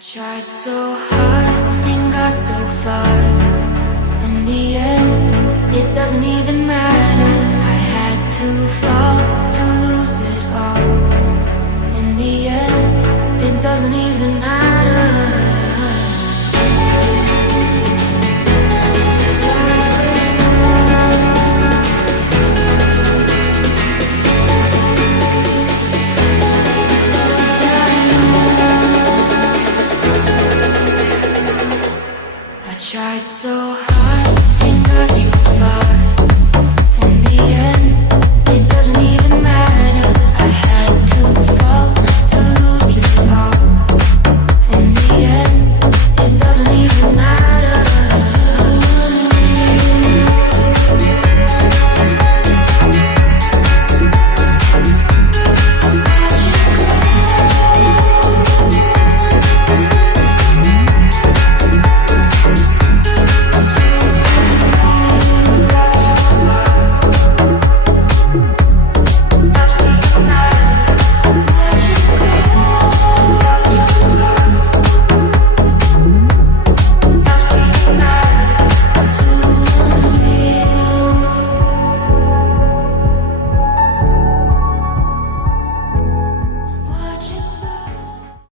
Tried so hard and got so far. In the end, it doesn't even matter. I had to fall to lose it all. In the end, it doesn't even matter. Tried so hard and got so